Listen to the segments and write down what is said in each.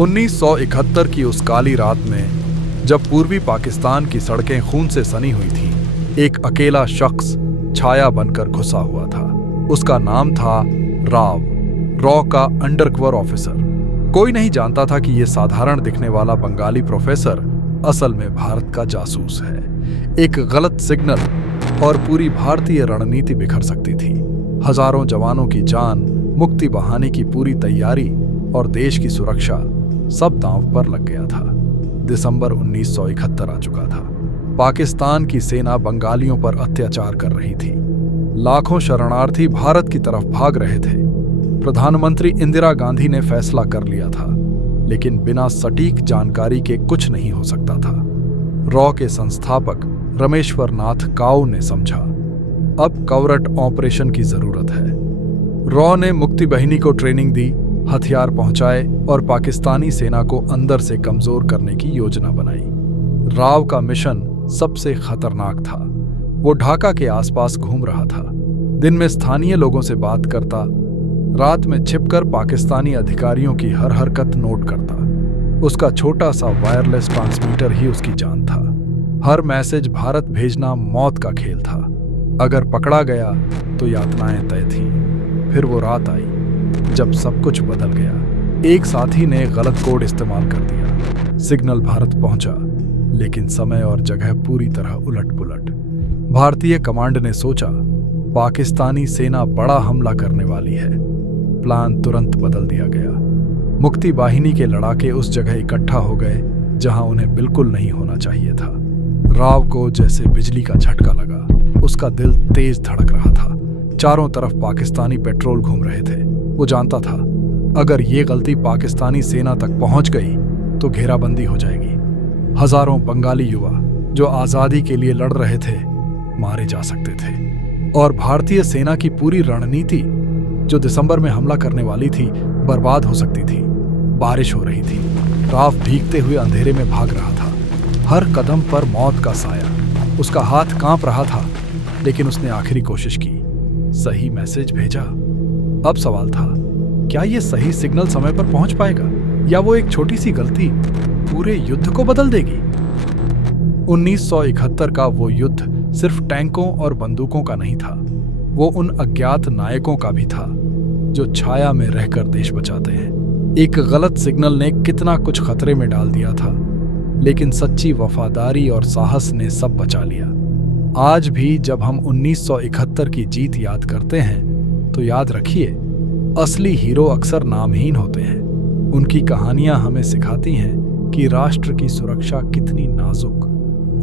1971 की उस काली रात में जब पूर्वी पाकिस्तान की सड़कें खून से सनी हुई थीं, एक अकेला शख्स छाया बनकर घुसा हुआ था। उसका नाम था राव, रॉ का अंडरकवर ऑफिसर। कोई नहीं जानता था कि यह साधारण दिखने वाला बंगाली प्रोफेसर असल में भारत का जासूस है। एक गलत सिग्नल और पूरी भारतीय रणनीति बिखर सकती थी। हजारों जवानों की जान, मुक्ति बहाने की पूरी तैयारी और देश की सुरक्षा सब दांव पर लग गया था। दिसंबर 1971 आ चुका था। पाकिस्तान की सेना बंगालियों पर अत्याचार कर रही थी। लाखों शरणार्थी भारत की तरफ भाग रहे थे। प्रधानमंत्री इंदिरा गांधी ने फैसला कर लिया था, लेकिन बिना सटीक जानकारी के कुछ नहीं हो सकता था। रॉ के संस्थापक रमेश्वर नाथ काऊ ने समझा, अब कवरट ऑपरेशन की जरूरत है। रॉ ने मुक्ति बहिनी को ट्रेनिंग दी, हथियार पहुंचाए और पाकिस्तानी सेना को अंदर से कमजोर करने की योजना बनाई। राव का मिशन सबसे खतरनाक था। वो ढाका के आसपास घूम रहा था, दिन में स्थानीय लोगों से बात करता, रात में छिपकर पाकिस्तानी अधिकारियों की हर हरकत नोट करता। उसका छोटा सा वायरलेस ट्रांसमीटर ही उसकी जान था। हर मैसेज भारत भेजना मौत का खेल था। अगर पकड़ा गया तो यातनाएं तय थीं। फिर वो रात आई जब सब कुछ बदल गया। एक साथी ने गलत कोड इस्तेमाल कर दिया। सिग्नल भारत पहुंचा, लेकिन समय और जगह पूरी तरह उलट-पुलट। भारतीय कमांड ने सोचा, पाकिस्तानी सेना बड़ा हमला करने वाली है। प्लान तुरंत बदल दिया गया। मुक्ति बाहिनी के लड़ाके उस जगह इकट्ठा हो गए जहां उन्हें बिल्कुल नहीं होना चाहिए था। राव को जैसे बिजली का झटका लगा। उसका दिल तेज धड़क रहा था। चारों तरफ पाकिस्तानी पेट्रोल घूम रहे थे। वो जानता था, अगर ये गलती पाकिस्तानी सेना तक पहुंच गई तो घेराबंदी हो जाएगी। हजारों बंगाली युवा जो आजादी के लिए लड़ रहे थे मारे जा सकते थे, और भारतीय सेना की पूरी रणनीति जो दिसंबर में हमला करने वाली थी बर्बाद हो सकती थी। बारिश हो रही थी। राव भीगते हुए अंधेरे में भाग रहा था। हर कदम पर मौत का साया। उसका हाथ कांप रहा था, लेकिन उसने आखिरी कोशिश की। सही मैसेज भेजा। अब सवाल था, क्या यह सही सिग्नल समय पर पहुंच पाएगा, या वो एक छोटी सी गलती पूरे युद्ध को बदल देगी। 1971 का वो युद्ध सिर्फ टैंकों और बंदूकों का नहीं था। वो उन अज्ञात नायकों का भी था जो छाया में रहकर देश बचाते हैं। एक गलत सिग्नल ने कितना कुछ खतरे में डाल दिया था, लेकिन सच्ची वफादारी और साहस ने सब बचा लिया। आज भी जब हम 1971 की जीत याद करते हैं तो याद रखिए, असली हीरो अक्सर नामहीन होते हैं। उनकी कहानियां हमें सिखाती हैं कि राष्ट्र की सुरक्षा कितनी नाजुक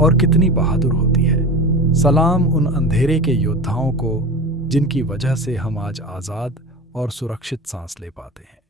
और कितनी बहादुर होती है। सलाम उन अंधेरे के योद्धाओं को जिनकी वजह से हम आज आज़ाद और सुरक्षित सांस ले पाते हैं।